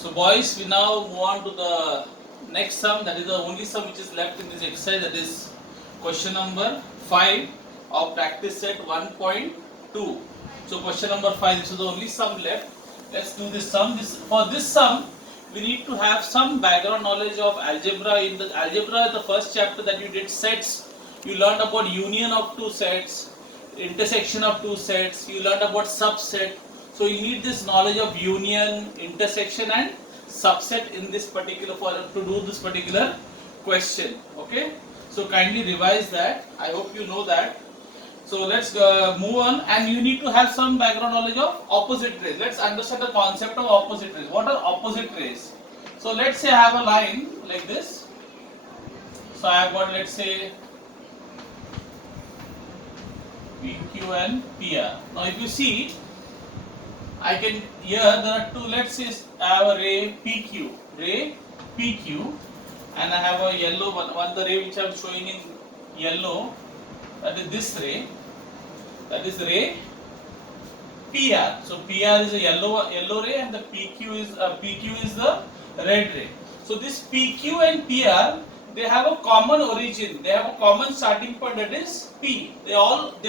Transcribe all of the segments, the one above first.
So boys, we now move on to the next sum, that is the only sum which is left in this exercise, that is question number 5 of practice set 1.2. So question number 5, this is the only sum left. Let's do this sum. For this sum, we need to have some background knowledge of algebra. In the algebra, the first chapter that you did sets, you learned about union of two sets, intersection of two sets, you learned about subset. So you need this knowledge of union, intersection and subset in this particular, to do this particular question. Okay, so kindly revise that. I hope you know that. So let's move on, and you need to have some background knowledge of opposite rays. Let's understand the concept of opposite rays. What are opposite rays? So let's say I have a line like this. So I have got, let's say, PQ and PR. Now if you see, I can, here there are two, let's say I have a ray PQ, and I have a yellow one, the ray which I am showing in yellow, that is this ray, that is ray PR. So PR is a yellow ray and the PQ is the red ray. So this PQ and PR, they have a common origin, they have a common starting point, that is P. They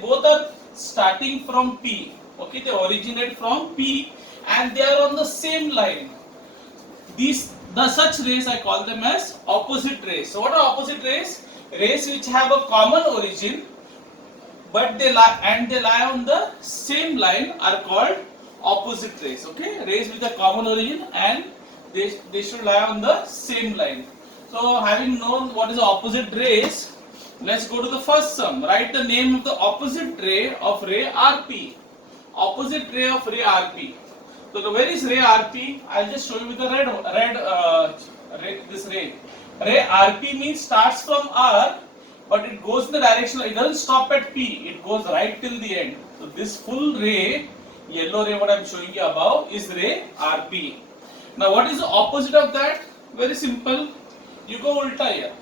both are starting from P. Okay, they originate from P and they are on the same line. Such rays I call them as opposite rays. So what are opposite rays? Rays which have a common origin but they lie on the same line are called opposite rays. Okay, rays with a common origin and they should lie on the same line. So having known what is opposite rays, let's go to the first sum. Write the name of the opposite ray of ray RP. Opposite ray of ray RP. So where is ray RP? I'll just show you with the this ray. Ray RP means starts from R, but it goes in the direction, it doesn't stop at P, it goes right till the end. So this full ray, yellow ray what I am showing you above, is ray RP. Now what is the opposite of that? Very simple. You go ulta here.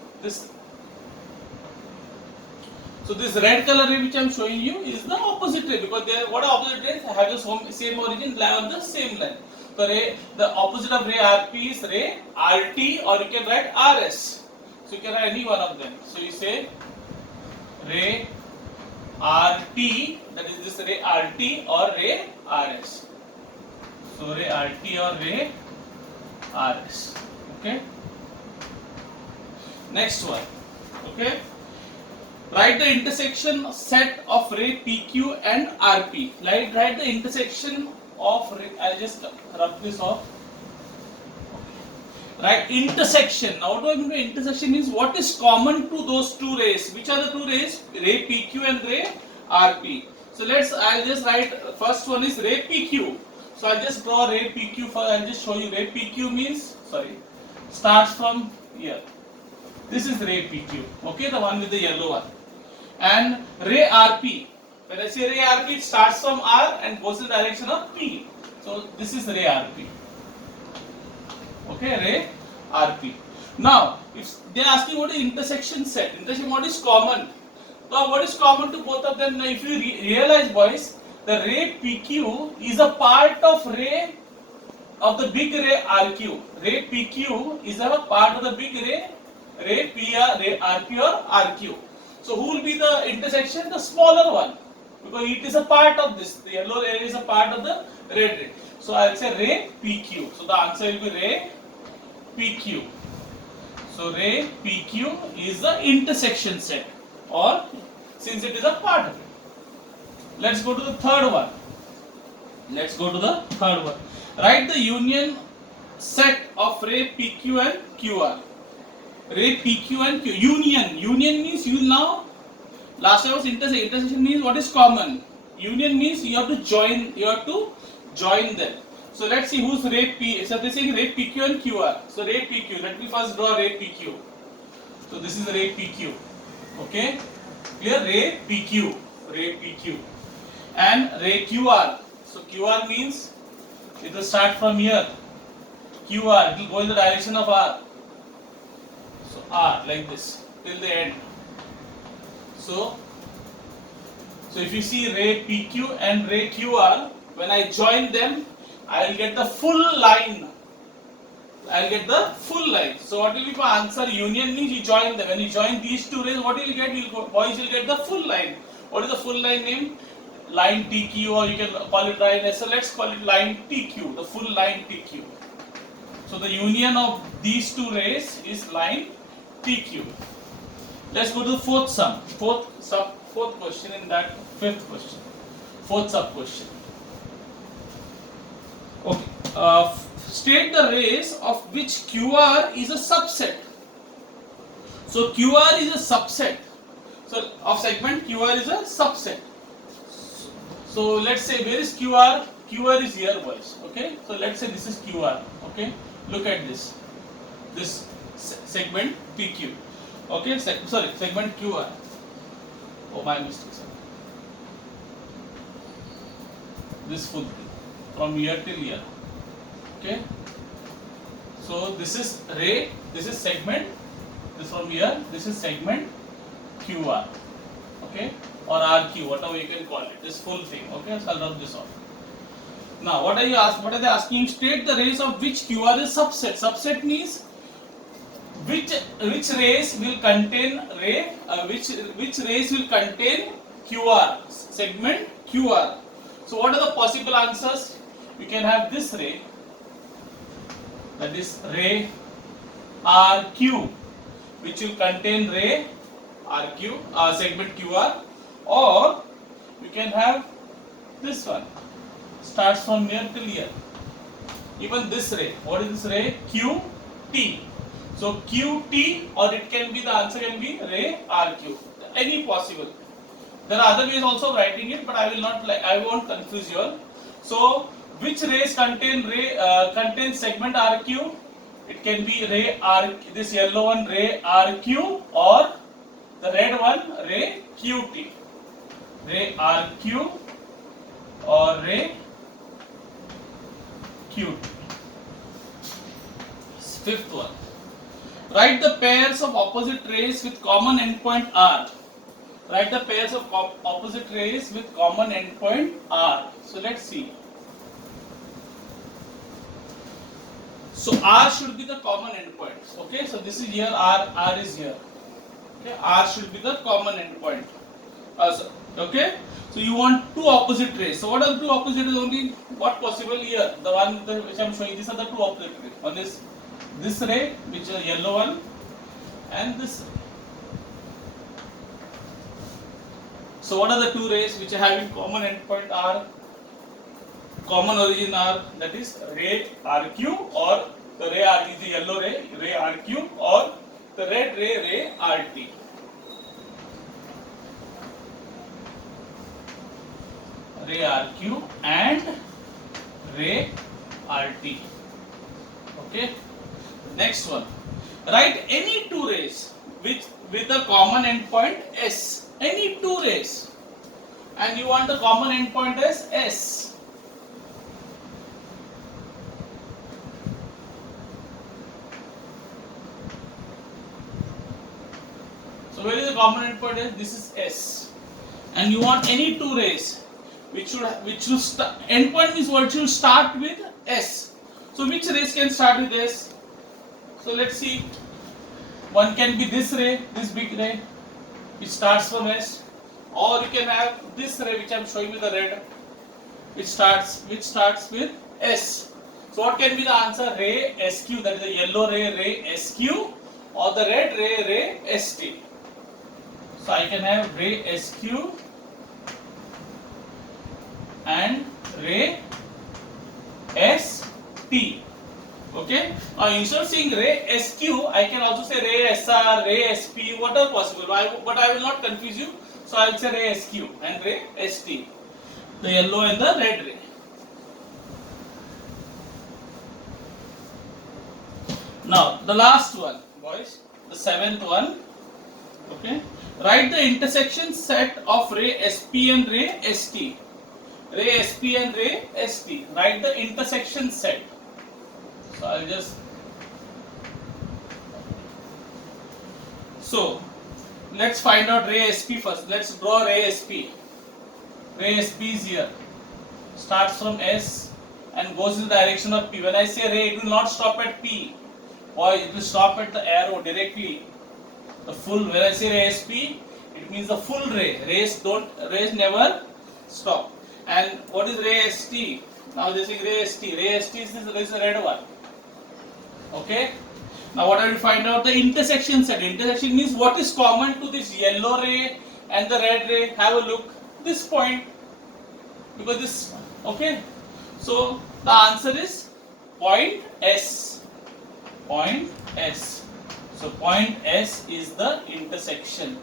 So this red color ray which I am showing you is the opposite ray, because what are opposite rays? Have the same origin, lie on the same line. So the opposite of ray RP is ray RT, or you can write RS. So you can write any one of them. So you say ray RT, that is this ray RT or ray RS. So ray RT or ray RS. Okay. Next one. Okay. Write the intersection set of ray PQ and RP. Write the intersection of ray. I'll just rub this off. Right, intersection. Now what do I mean by intersection is what is common to those two rays. Which are the two rays? Ray PQ and ray RP. So I'll just write, first one is ray PQ. So I'll just draw ray PQ first. I'll just show you. Ray PQ means, starts from here. This is ray PQ. Okay, the one with the yellow one. And ray RP. When I say ray RP, it starts from R and goes in the direction of P. So this is ray RP. Okay, ray RP. Now, if they are asking what is intersection set, intersection what is common. Now, what is common to both of them? Now, if you realize, boys, the ray PQ is a part of ray of the big ray RQ. Ray PQ is a part of the big ray PR, ray RP or RQ. So who will be the intersection? The smaller one, because it is a part of this. The yellow ray is a part of the red ray. So I will say ray PQ. So the answer will be ray PQ. So ray PQ is the intersection set, or since it is a part of it. Let's go to the third one. Write the union set of ray PQ and QR. Ray PQ and Q. Union means you now. Last time was intersection. Intersection means what is common. Union means you have to join them. So let's see who's ray P. So they're saying ray PQ and QR. So ray PQ. Let me first draw ray PQ. So this is ray PQ. Okay. Clear? Ray PQ. And ray QR. So QR means it will start from here. QR. It will go in the direction of R. So R, like this till the end. So if you see ray PQ and ray QR, when I join them, I will get the full line I'll get the full line. So what will be my answer? Union means you join them. When you join these two rays, what will you get? Boys will get the full line. What is the full line name? Line TQ, or you can call it line S. So let's call it line TQ, the full line TQ. So the union of these two rays is line TQ. Let's go to the fourth sum. Fourth question in that fifth question. Fourth sub question. Okay. State the rays of which QR is a subset. So QR is a subset. So of segment QR is a subset. So let's say where is QR? QR is here, boys. Okay. So let's say this is QR. Okay. Look at this. This segment PQ. Okay. Segment QR. Oh, my mistake. Sir. This full thing from here till here. Okay. So this is ray. This is segment. This from here. This is segment QR. Okay. Or RQ, whatever you can call it. This full thing. Okay. So I'll rub this off. Now, what are they asking? State the rays of which QR is subset. Subset means which rays will contain ray. Which rays will contain QR, segment QR. So what are the possible answers? You can have this ray, that is ray RQ, which will contain ray RQ, segment QR, or you can have this one, starts from here till here. Even this ray, what is this ray? QT. So QT, or it can be, the answer can be ray RQ. Any possible. There are other ways also of writing it, but I won't confuse you all. So which rays contain segment RQ? It can be ray RQ, this yellow one ray RQ, or the red one ray QT. Ray RQ or ray QT. Fifth one. Write the pairs of opposite rays with common endpoint R. Write the pairs of opposite rays with common endpoint R. So let's see. So R should be the common endpoint. Okay, so this is here, R is here. Okay, R should be the common endpoint. Okay, so you want two opposite rays. So what are the two opposite rays? Only what possible here? The one which I am showing. These are the two opposite rays. One is this ray, which is a yellow one, and this. So what are the two rays which are having common endpoint R, common origin R? That is ray RQ, or the ray RQ, the yellow ray, ray RQ, or the red ray, ray RT. Ray RQ and ray RT. Okay. Next one. Write any two rays with a common endpoint S. Any two rays, and you want the common endpoint as S. So where is the common endpoint is? This is S, and you want any two rays which should endpoint means what should start with S. So which rays can start with S? So let's see. One can be this ray, this big ray, which starts from S, or you can have this ray which I am showing with the red, which starts with S. So what can be the answer? Ray SQ, that is the yellow ray, ray SQ, or the red ray, ray ST. So I can have ray SQ and ray ST. Okay. Now instead of saying ray SQ, I can also say ray SR, ray SP, whatever possible. But I will not confuse you. So I will say ray SQ and ray ST, the yellow and the red ray. Now the last one, boys, the seventh one. Okay. Write the intersection set of ray SP and ray ST. Ray SP and ray ST. Write the intersection set. So I'll just. So let's find out ray SP first. Let's draw ray SP. Ray SP is here. Starts from S, and goes in the direction of P. When I say ray, it will not stop at P. Or it will stop at the arrow directly. The full, when I say ray SP, it means the full ray. Rays never stop. And what is ray ST? Now this is ray ST. Ray ST is this red one. Okay. Now what I will find out the intersection set. Intersection means what is common to this yellow ray and the red ray. Have a look. This point. Because this, okay. So the answer is point S. Point S. So point S is the intersection.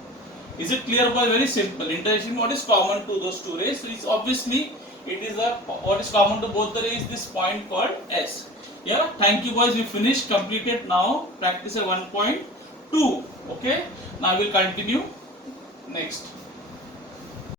Is it clear, boy? Very simple. Intersection, what is common to those two rays? So it's obviously it is what is common to both the rays, this point called S. Yeah, thank you boys. We finished, completed now. Practice at 1.2. Okay. Now we'll continue next.